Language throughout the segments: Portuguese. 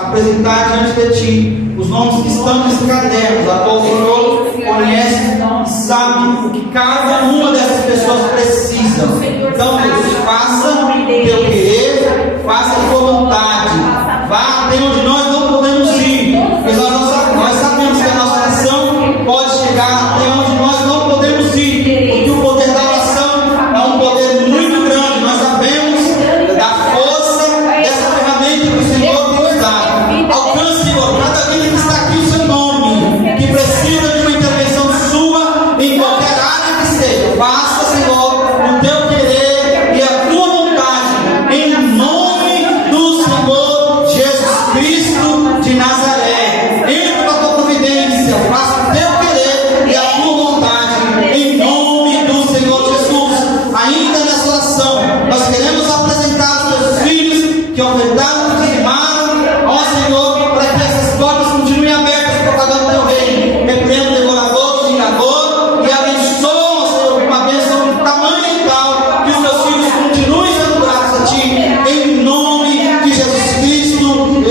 apresentar diante de ti os nomes que estão nesse caderno, da qual o Senhor conhece e sabe o que cada uma dessas pessoas precisa. Então, Deus, faça o teu querer, faça a tua vontade, vá até onde nós não podemos ir, porque nós sabemos que a nossa oração pode chegar até onde nós não podemos ir, porque o poder da oração é um poder muito grande. Nós sabemos da força dessa ferramenta que o Senhor nos dá. Alcance, Senhor, cada vida que está aqui o seu nome, que precisa de uma intervenção sua em qualquer área que seja. Faça, Senhor, o teu querer e a tua vontade, em nome do Senhor Jesus Cristo de Nazaré. Entra na tua providência, faça o teu querer e a tua vontade, em nome do Senhor Jesus. Ainda nessa oração, nós queremos apresentar os teus filhos que ofertaram, que dizimaram, ó Senhor, para que essas portas continuem abertas, propagando o teu reino. Repreenda o devorador, o vingador, e abençoa, Senhor, com uma bênção tamanha e tal, que os teus filhos continuem sendo gratos a ti, em nome de Jesus Cristo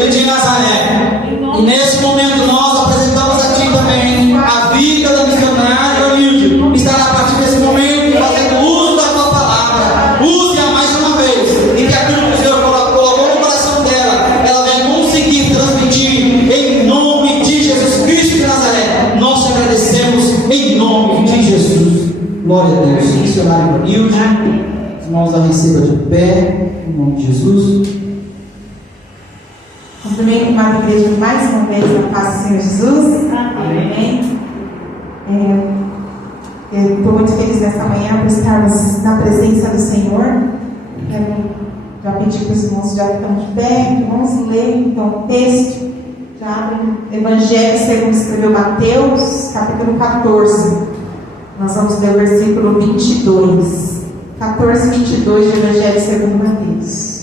de Nazaré. E nesse momento nós apresentamos a ti também a vida da missionária Orilde, que estará a partir desse momento fazendo uso da tua palavra. Use-a mais uma vez, e que aquilo que o Senhor colocou no coração dela, ela venha conseguir transmitir em nome de Jesus Cristo de Nazaré. Nós te agradecemos em nome de Jesus. Glória a Deus. Missionário Orilde, os irmãos da receba de pé, em nome de Jesus. Cumprimento a igreja mais uma vez na paz do Senhor Jesus. Amém. Estou muito feliz nesta manhã por estarmos na presença do Senhor. Quero já pedir para os irmãos já que estão de pé, vamos ler então o texto. Já abre o Evangelho segundo escreveu Mateus, capítulo 14. Nós vamos ler o versículo 22. 14, 22 do Evangelho segundo Mateus.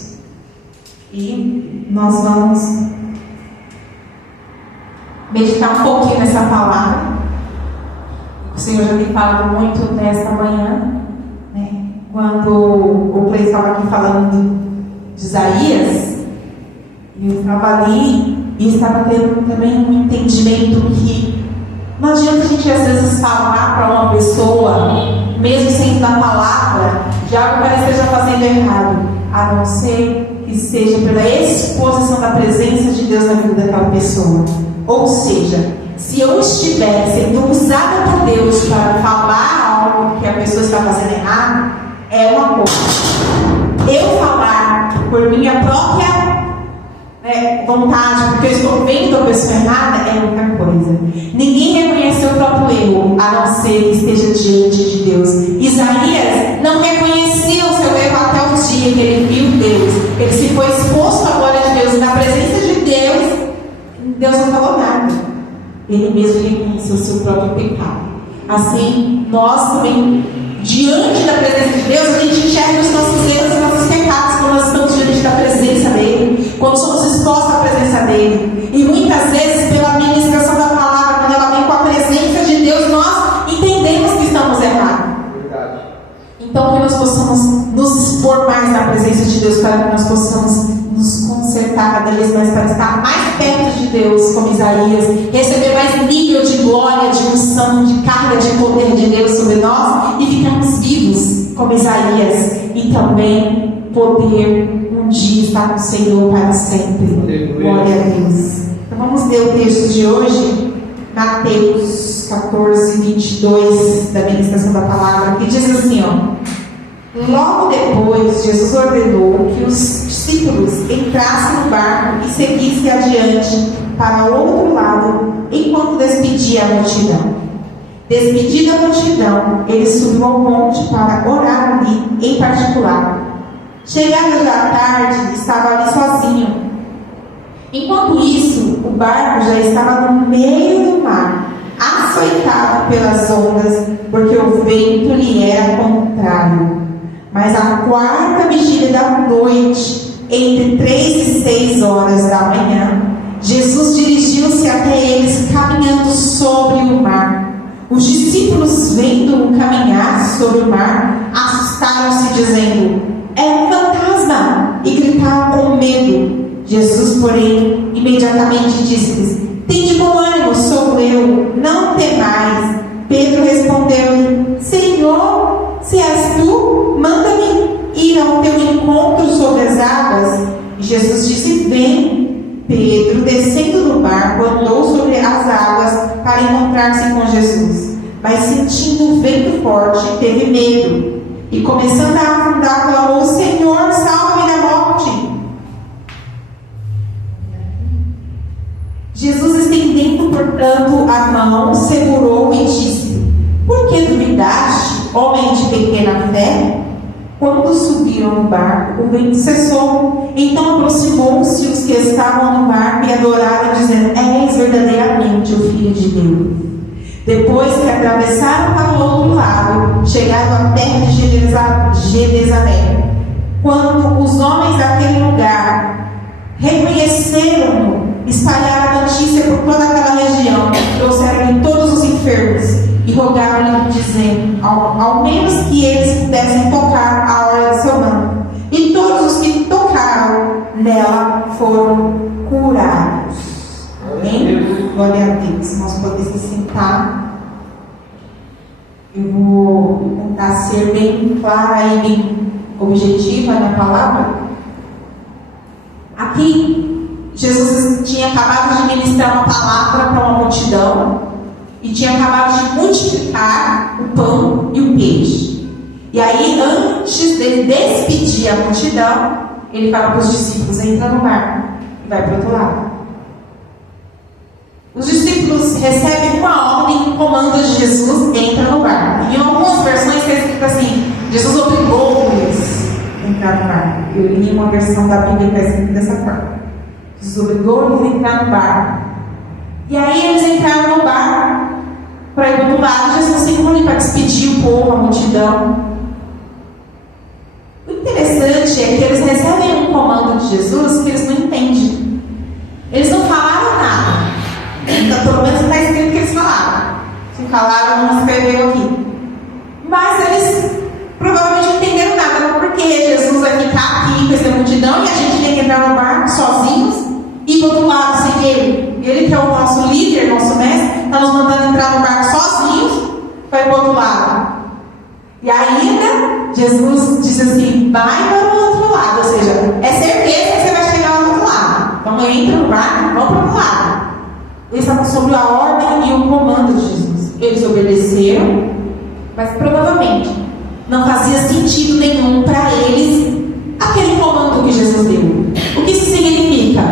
E nós vamos meditar um pouquinho nessa palavra. O Senhor já tem falado muito nesta manhã, né? Quando o Cleiton estava aqui falando de Isaías, eu estava ali e estava tendo também um entendimento que não adianta a gente às vezes falar para uma pessoa, mesmo sendo da palavra, de algo que ela esteja fazendo errado, a não ser que seja pela exposição da presença de Deus na vida daquela pessoa. Ou seja, se eu estiver sendo usada por Deus para falar algo que a pessoa está fazendo errado, é uma coisa. Eu falar por minha própria vontade, porque eu estou vendo a pessoa errada, é outra coisa. Ninguém reconheceu o próprio erro, a não ser que esteja diante de Deus. Isaías não reconheceu o seu erro até o dia que ele viu Deus. Ele se foi exposto à glória de Deus, na presença de Deus. Deus não falou nada. Ele mesmo reconheceu o seu próprio pecado. Assim, nós também, diante da presença de Deus, a gente enxerga os nossos erros e os nossos pecados quando nós estamos diante da presença dEle, quando somos expostos à presença dEle. E muitas vezes, pela ministração da palavra, quando ela vem com a presença de Deus, nós entendemos que estamos errados. Então, que nós possamos nos expor mais na presença de Deus, para que nós possamos nos consertar cada vez mais, para estar mais perto de Deus, como Isaías, receber mais nível de glória, de unção, de carga de poder de Deus sobre nós e ficarmos vivos, como Isaías, e também poder um dia estar com o Senhor para sempre. Glória a Deus. Então vamos ler o texto de hoje, Mateus 14, 22, da ministração da palavra, que diz assim, ó: logo depois, Jesus ordenou que os discípulos entrassem no barco e seguissem adiante para outro lado, enquanto despedia a multidão. Despedida a multidão, ele subiu ao monte para orar ali, em particular. Chegada já à tarde, estava ali sozinho. Enquanto isso, o barco já estava no meio do mar, açoitado pelas ondas, porque o vento lhe era contrário. Mas à quarta vigília da noite, entre 3 e 6 horas da manhã, Jesus dirigiu-se até eles caminhando sobre o mar. Os discípulos, vendo-o caminhar sobre o mar, assustaram-se, dizendo: é um fantasma! E gritaram com medo. Jesus, porém, imediatamente disse-lhes: tende bom ânimo, sou eu, não temais. Pedro respondeu-lhe: Senhor, se és tu, manda-me ir ao teu encontro sobre as águas. E Jesus disse: vem. Pedro, descendo do barco, andou sobre as águas para encontrar-se com Jesus. Mas sentindo um vento forte, teve medo. E começando a afundar, clamou: Senhor, salva-me da morte. Jesus, estendendo, portanto, a mão, segurou e disse: por que duvidaste, homem de pequena fé? Quando subiram no barco, o vento cessou. Então aproximou-se os que estavam no barco e adoraram, dizendo: és verdadeiramente o Filho de Deus. Depois que atravessaram para o outro lado, chegaram à terra de Genezaré. Quando os homens daquele lugar reconheceram-no, espalharam a notícia por toda aquela região, trouxeram-lhe todos os enfermos e rogaram-lhe, dizendo: ao menos que eles pudessem tocar a orla de seu manto. E todos os que tocaram nela foram curados. Amém? Glória a Deus. Nós podemos sentar. Eu vou tentar ser bem clara e bem objetiva na palavra. Aqui, Jesus tinha acabado de ministrar uma palavra para uma multidão e tinha acabado de multiplicar o pão e o peixe. E aí, antes de despedir a multidão, ele fala para os discípulos: entra no barco e vai para o outro lado. Os discípulos recebem uma ordem, um comando de Jesus: entra no barco. Em algumas versões está escrito assim: Jesus obrigou-os a entrar no barco. Eu li uma versão da Bíblia que está escrito dessa forma: Jesus obrigou-os a entrar no barco. E aí eles entraram no barco para ir para o outro lado. Jesus se reúne para despedir o povo, a multidão. O interessante é que eles recebem um comando de Jesus que eles não entendem. Eles não falaram nada. Então, pelo menos está escrito que eles falaram. Se falaram, não escreveu aqui. Mas eles provavelmente não entenderam nada. Não, porque Jesus vai ficar aqui com essa multidão e a gente tem que entrar no barco sozinhos e para o outro lado sem ele. Ele que é o nosso líder, nosso mestre, está nos mandando entrar no barco sozinhos para ir para o outro lado. E ainda, Jesus diz assim: vai para o outro lado. Ou seja, é certeza que você vai chegar ao outro lado. Então entra no barco e vão para o outro lado. Eles estavam sob a ordem e o comando de Jesus. Eles obedeceram, mas provavelmente não fazia sentido nenhum para eles aquele comando que Jesus deu. O que isso significa?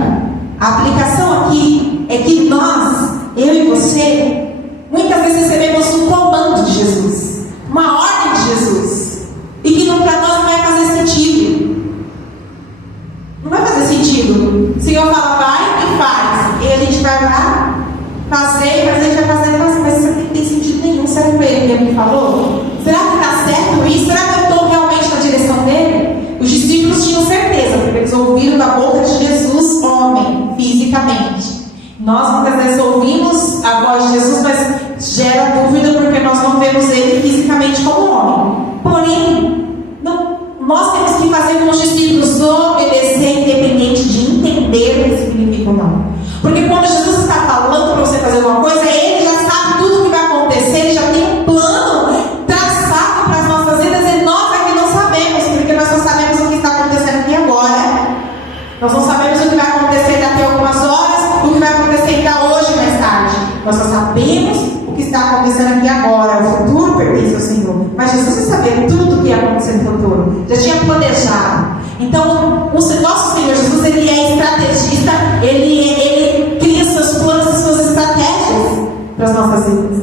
A aplicação aqui é que nós, eu e você, muitas vezes recebemos um comando de Jesus, uma ordem de Jesus, e que para nós não vai fazer sentido. Não vai fazer sentido. O Senhor fala: vai e faz. E a gente vai lá fazer, mas a gente vai fazer, mas isso aqui não tem sentido nenhum. Será que foi ele que me falou? Será que está certo isso? Será que eu estou realmente na direção dele? Os discípulos tinham certeza, porque eles ouviram da boca de Jesus, homem, fisicamente. Nós muitas vezes ouvimos a voz de Jesus, mas gera dúvida porque nós não vemos ele fisicamente como homem. Porém, nós temos que fazer como os discípulos, obedecer independente de entender o que significa ou não. Porque quando Jesus está falando para você fazer alguma coisa, ele já sabe tudo o que vai acontecer, ele já tem um plano traçado para as nossas vidas e nós aqui não sabemos, porque nós não sabemos o que está acontecendo aqui agora. Nós não sabemos o que vai acontecer daqui a algumas horas, o que vai acontecer ainda hoje mais tarde. Nós só sabemos o que está acontecendo aqui agora. O futuro pertence ao Senhor. Mas Jesus já sabia tudo o que ia acontecer no futuro. Já tinha planejado. Então, o nosso Senhor Jesus, ele é estrategista. Ele cria seus planos e suas estratégias para as nossas vidas.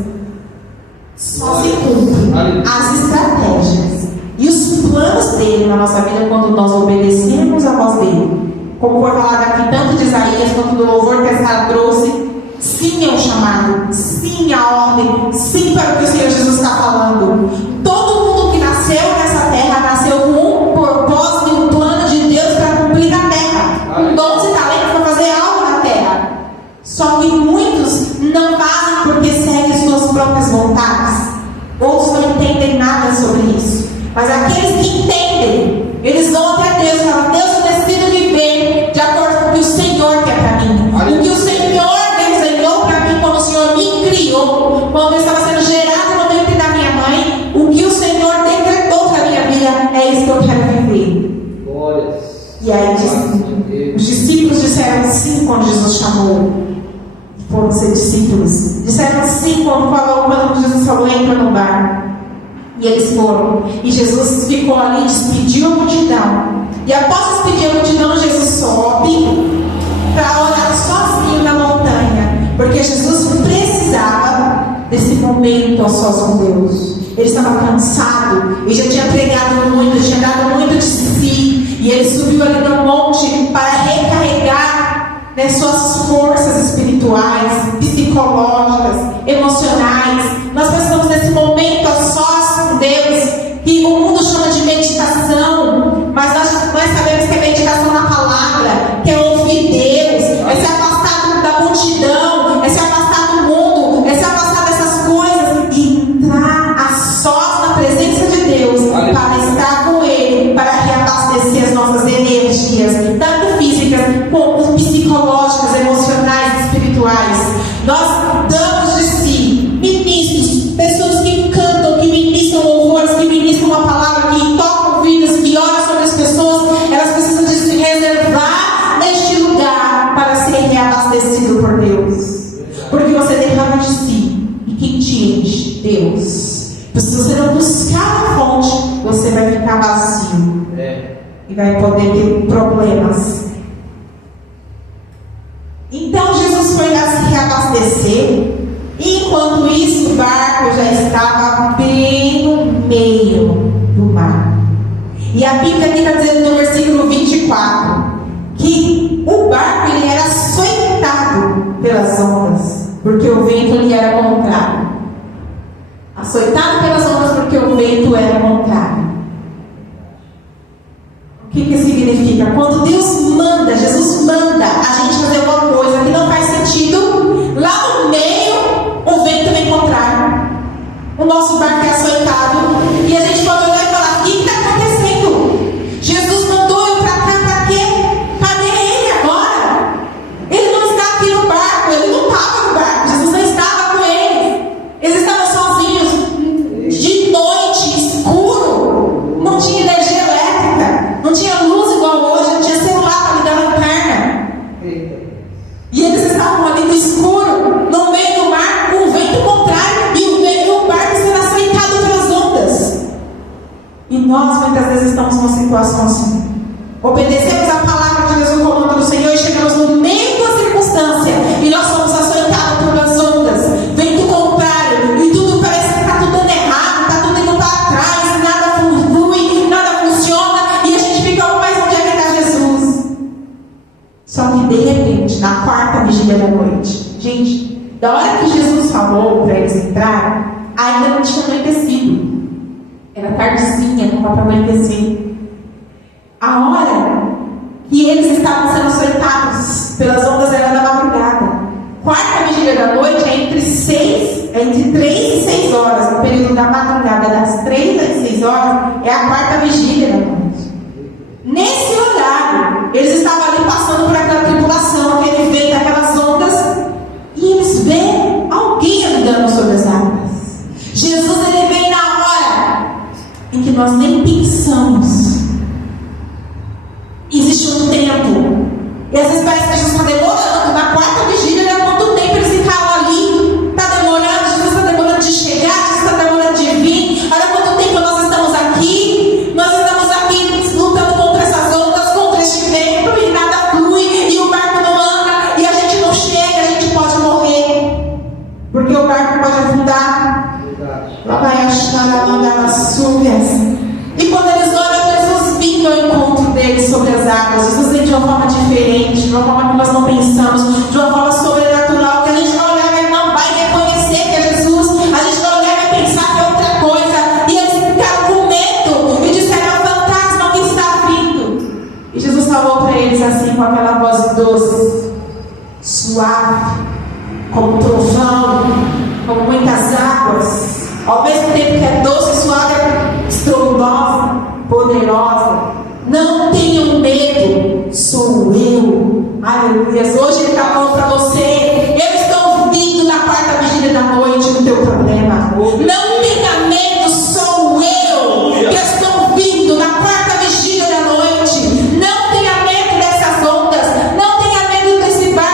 Só se cumprem as estratégias e os planos dele na nossa vida quando nós obedecemos a voz dele. Como foi falado aqui, tanto de Isaías quanto do louvor que a Sara trouxe. Sim é o chamado, sim a ordem, sim para o que o Senhor Jesus está falando. Todo mundo que nasceu nessa terra nasceu com um propósito e um plano de Deus para cumprir na terra. Com dons e talentos para fazer algo na terra. Só que muitos não fazem porque seguem suas próprias vontades. Outros não entendem nada sobre isso. Mas aqueles que entendem, eles vão até Deus e falam: Deus, eu decido viver de acordo com o que o Senhor quer para mim. quando Jesus chamou, foram ser discípulos. Disseram sim quando Jesus falou, entra no barco. E eles foram. E Jesus ficou ali, despediu a multidão. E após despedir a multidão, Jesus sobe para orar sozinho na montanha. Porque Jesus precisava desse momento a sós com Deus. Ele estava cansado, ele já tinha pregado muito, tinha dado muito de si. E ele subiu ali no monte para recarregar, né, suas forças espirituais, psicológicas, emocionais. Nós precisamos desse momento a sós com Deus, que o mundo chama de meditação, mas nós sabemos que é meditação na palavra, que é ouvir Deus, é se afastar da multidão, é se afastar do mundo, é se afastar dessas coisas e entrar a sós na presença de Deus, para estar com Ele, para reabastecer as nossas energias, tanto físicas como psicológicas, emocionais, espirituais. Nós damos de si ministros, pessoas que cantam, que ministram louvores, que ministram a palavra, que tocam vidas, que oram sobre as pessoas. Elas precisam de se reservar neste lugar para ser reabastecido por Deus, porque você derrama de si, e quem te enche? Deus. Se você não buscar a fonte, você vai ficar vazio e vai poder ter problemas. Então Jesus foi lá se reabastecer. Enquanto isso, o barco já estava bem no meio do mar. E a Bíblia aqui está dizendo no versículo 24 que o barco ele era açoitado pelas ondas, porque o vento lhe era contrário. Açoitado pelas ondas porque o vento era contrário. O que significa? Quando Deus manda, Jesus manda a gente fazer uma coisa que não faz sentido, lá no meio o vento vem contrário. O nosso barco é açoitado e a gente pode olhar e falar: o que está acontecendo? Jesus mandou eu para cá, para quê? Cadê ele agora? Ele não está aqui no barco, ele não estava no barco, Jesus não estava com eles. Eles estavam sozinhos, de noite, escuro, não tinha energia elétrica, não tinha luz igual hoje, não tinha celular para ligar na lanterna. E eles estavam ali no escuro, no meio do mar, com o vento contrário e o barco sendo açoitado pelas ondas. E nós muitas vezes estamos numa situação assim. Obedecemos a palavra de Deus, o comando do Senhor, e chegamos no meio da circunstância e nós somos açoitados pelas ondas, vento contrário, e tudo parece que está tudo dando errado, está tudo indo para trás, nada flui, nada funciona, e a gente fica: mas onde é que está Jesus? Só que de repente, na quarta vigília da noite, gente, da hora que Jesus falou para eles entrarem, ainda não tinha anoitecido. Era tardezinha, não estava para anoitecer. A hora que eles estavam sendo açoitados pelas ondas era da madrugada. Quarta vigília da noite é entre 3 e 6 horas, no período da madrugada, das 3 às 6 horas, é a quarta vigília da noite. Nesse horário, eles estavam ali passando por aquela tribulação, aquele vento, aquelas ondas, e eles veem alguém andando sobre as águas. Jesus, ele vem na hora em que nós nem pensamos. Existe um tempo, e às vezes parece que Jesus está demorando. Na quarta vigília, há quanto tempo eles ficaram ali? Está demorando, Jesus está demorando de chegar, Jesus está demorando de vir. Olha quanto tempo nós estamos aqui. Nós estamos aqui lutando contra essas ondas, contra este vento, e nada flui, e o barco não anda, e a gente não chega, a gente pode morrer, porque o barco pode afundar. Lá vai achar nas súbias. E quando eles olham, Jesus vindo ao encontro deles sobre as águas. Jesus vem de uma forma diferente, de uma forma que nós não pensamos, de uma forma sobrenatural, que a gente vai olhar e não vai reconhecer que é Jesus. A gente vai olhar e vai pensar que é outra coisa. E eles ficaram com medo e disseram: é o fantasma que está vindo. E Jesus falou para eles assim, com aquela voz doce, suave, como um trovão, como muitas águas. Ao mesmo tempo que é doce, suave, é estrondosa, poderosa. Não tenham medo, sou eu. Aleluia. Hoje ele está falando para você: eu estou vindo na quarta vigília da noite no teu problema. Não tenha medo, sou eu que estou vindo na quarta vigília da noite. Não tenha medo dessas ondas, não tenha medo desse barco.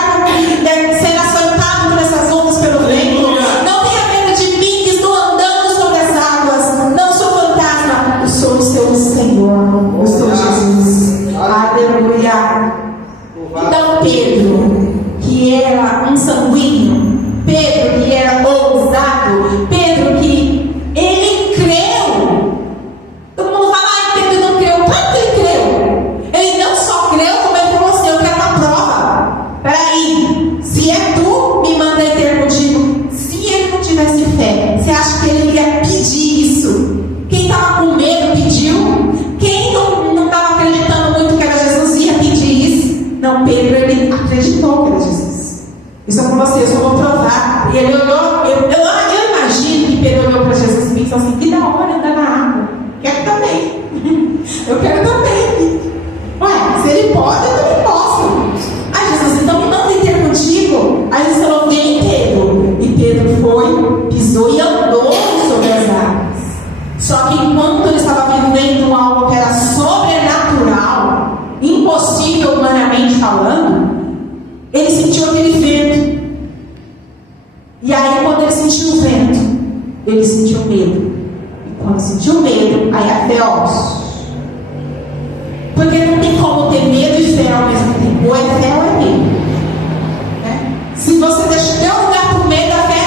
Estou com vocês, eu vou provar. E ele olhou, eu imagino que Pedro olhou para Jesus e pensou assim: que da hora andar na água. Quero também. Eu quero também. Ué, se ele pode, eu também posso. Ai, Jesus, então me manda ir ter contigo. Aí Jesus falou: vem, Pedro. E Pedro foi, pisou e andou sobre as águas. Só que enquanto ele estava vivendo algo que era sobrenatural, impossível humanamente falando, ele sentiu aquele vento. E aí, quando ele sentiu o vento, ele sentiu medo. E quando sentiu medo, aí a fé, ó. Porque não tem como ter medo e fé ao mesmo tempo. Ou é fé ou é medo. Né? Se você der lugar para o medo, a fé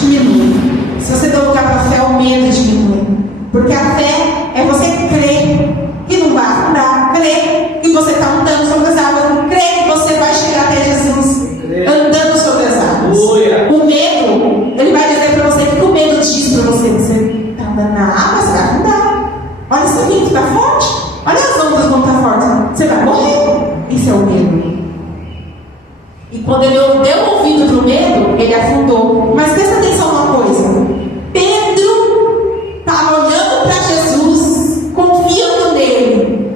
diminui. Se você der lugar para a fé, o medo diminui. Porque a fé é você crer que não vai afundar, crer que você está andando sobre as águas, crer que você vai chegar até Jesus andando sobre as águas. O medo, ele vai dizer para você que o medo diz para você: você está andando na água, você vai afundar. Olha esse vento, está forte. Olha as ondas vão estar fortes. Você vai morrer. Isso é o medo. E quando ele deu ouvido para o medo, ele afundou. Mas presta atenção numa coisa: Pedro estava olhando para Jesus, confiando nele,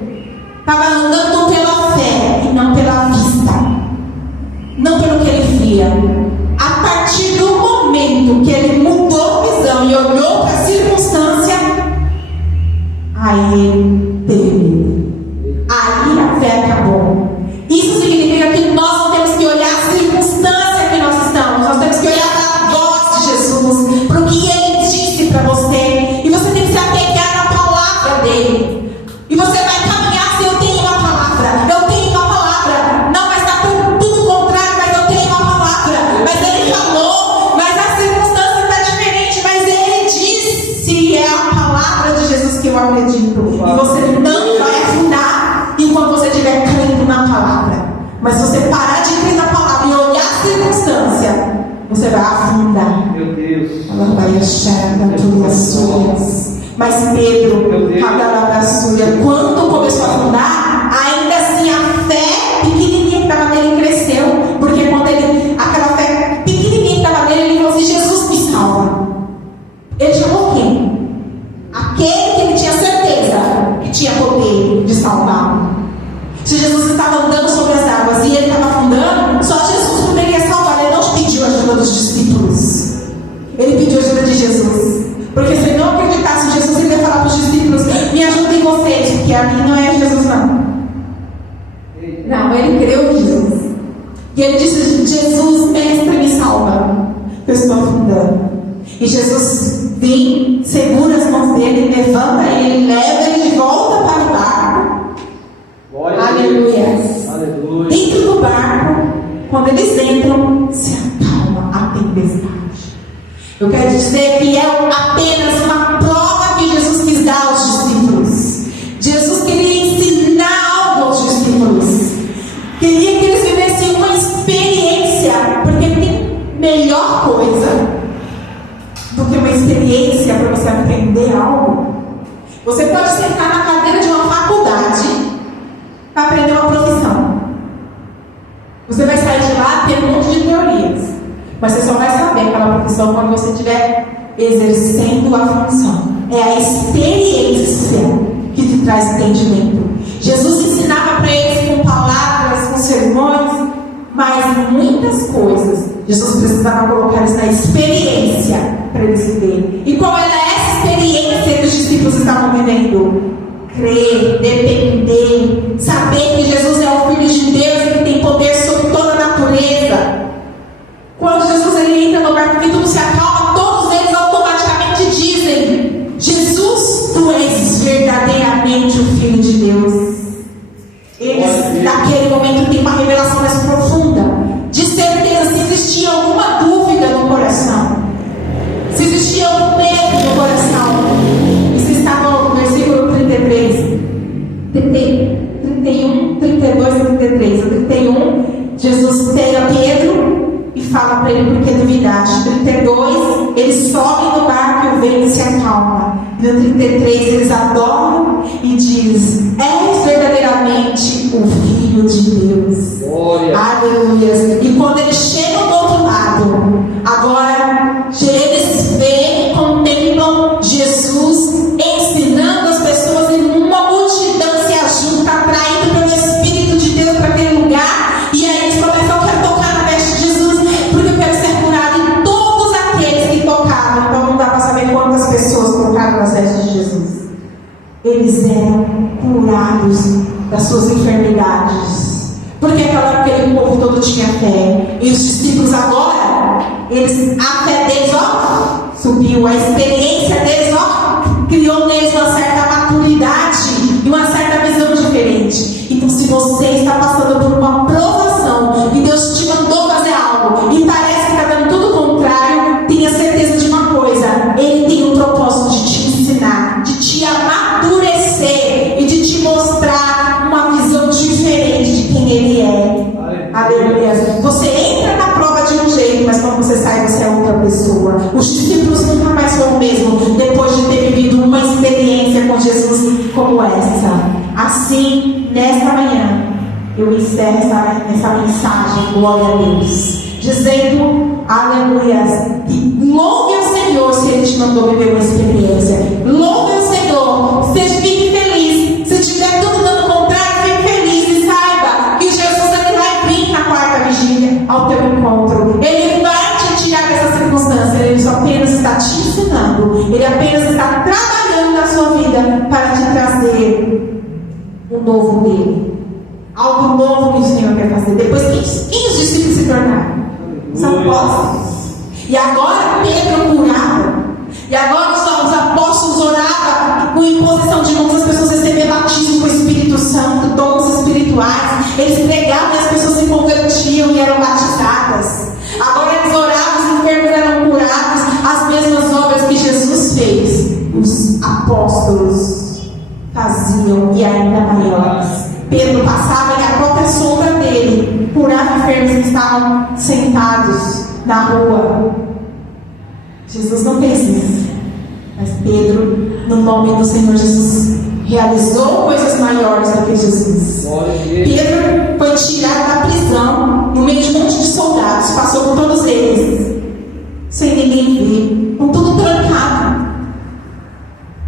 estava andando pela fé e não pela vista, não pelo que ele via. A partir do momento que ele mudou a visão e olhou para a circunstância, aí ele teve medo. Aí a fé acabou. Isso significa que nós não temos que olhar a circunstância que nós estamos, nós temos que olhar para a voz de Jesus, para o que ele disse para você. E você tem que se apegar na palavra dele. E você vai caminhar se eu tenho uma palavra. Eu tenho uma palavra. Não, mas está tudo contrário, mas eu tenho uma palavra. Mas ele falou, mas a circunstância está diferente, mas ele disse. É a palavra de Jesus que eu acredito. E você não vai afundar enquanto você estiver crendo na palavra. Mas se você parar de crer na palavra e olhar a circunstância, você vai afundar. Meu Deus. Ela vai achar na tua suas. Mas Pedro, quando começou a afundar, ainda assim a fé pequenininha que estava nele cresceu. Porque quando aquela fé pequenininha que estava nele, ele falou assim: Jesus me salva. Ele chamou quem? Aquele que ele tinha certeza que tinha poder de salvá-lo. Se Jesus estava andando sobre as águas e ele estava afundando, só Jesus poderia salvar. Ele não pediu ajuda dos discípulos, ele pediu ajuda de Jesus. Porque se ele não acreditasse em Jesus, ele ia falar para os discípulos: me ajudem vocês, porque a mim não é Jesus não. Não, ele creu em Jesus. E ele disse: Jesus, mestre, me salva, eu estou afundando. E Jesus vem, segura as mãos dele, levanta ele, leva ele de volta para o barco. Aleluia. Aleluia. Dentro do barco, quando eles entram, se acalma a tempestade. Eu quero dizer que é apenas uma prova que Jesus quis dar aos discípulos. Jesus queria ensinar algo aos discípulos. Queria que eles vivessem uma experiência. Porque tem melhor coisa do que uma experiência para você aprender algo. Você pode sentar na cadeira de uma faculdade para aprender uma profissão. Você vai sair de lá tendo um monte de teorias, mas você só vai saber aquela profissão quando você estiver exercendo a função. É a experiência que te traz entendimento. Jesus ensinava para eles com palavras, com sermões, mas muitas coisas Jesus precisava colocar isso na experiência para eles viverem. E qual era essa experiência que os discípulos estavam vivendo? Crer, depender, saber que Jesus é o Filho de Deus e que tem poder sobre toda a natureza. Quando Jesus ele entra no barco e tudo se acalma, todos eles automaticamente dizem: Jesus, tu és verdadeiramente o Filho de Deus. Eles, naquele momento, têm uma revelação mais profunda, de certeza. Se existia alguma dúvida no coração, se existia algum medo no coração, isso está no versículo 33, 31, 32 e 33. O 31, Jesus pega Pedro e fala para ele: por que duvidaste? 32, eles sobem no barco e o vento se acalma. E no 33, eles adoram e diz: és verdadeiramente o Filho de Deus. Glória. Aleluia. E quando eles chegam eram curados das suas enfermidades. Porque aquele povo todo tinha fé. E os discípulos agora, a fé deles, subiu. A experiência deles, criou neles uma certa maturidade e uma certa visão diferente. Então, se você está passando por uma provação e Deus te mandou fazer algo e parece que está dando tudo o contrário, tenha certeza de uma coisa: Ele tem um propósito de te ensinar, de te amadurecer e de te mostrar uma visão diferente de quem Ele é. Aleluia. Você entra na prova de um jeito, mas quando você sai, você é outra pessoa. Os discípulos nunca mais foram o mesmo depois de ter vivido uma experiência com Jesus como essa. Assim, nesta manhã, eu encerro essa mensagem, glória a Deus, dizendo, aleluia, que louve ao Senhor se Ele te mandou viver uma experiência. Louve ao Senhor, seja, fique feliz. Se tiver tudo dando contrário, fique feliz e saiba que Jesus vai vir na quarta vigília ao teu encontro. Ele vai te tirar dessa circunstância. Ele só apenas está te ensinando. Ele apenas está trabalhando na sua vida para te trazer o novo dele. Algo novo que o Senhor quer fazer. Depois, quem os discípulos se tornaram? Os apóstolos. E agora Pedro curava. E agora os apóstolos oravam com imposição de mãos, as pessoas recebiam batismo com o Espírito Santo, dons espirituais. Eles pregavam e as pessoas se convertiam e eram batizadas. Agora eles oravam, os enfermos eram curados. As mesmas obras que Jesus fez, os apóstolos faziam e ainda maiores. Pedro passava e a própria sombra dele curava enfermos que estavam sentados na rua. Jesus não fez isso, mas Pedro, no nome do Senhor Jesus, realizou coisas maiores do que Jesus. Pedro foi tirado da prisão no meio de um monte de soldados, passou por todos eles, sem ninguém ver, com tudo trancado.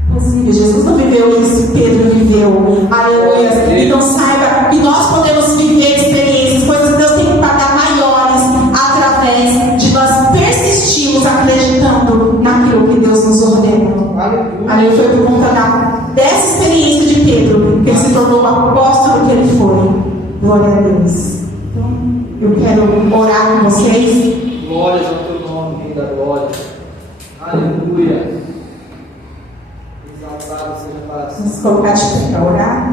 Inclusive, Jesus não viveu isso, Pedro viveu. Aleluia. Então saiba que nós podemos viver experiências, coisas que Deus tem que pagar maiores, através de nós persistirmos acreditando naquilo que Deus nos ordenou. Aleluia. Foi por conta dessa experiência de Pedro que ele se tornou o apóstolo que ele foi. Glória a Deus. Então, eu quero orar com vocês. Glórias ao teu nome, Rei da glória. Aleluia. Exaltado seja para Vamos colocar de pé para orar.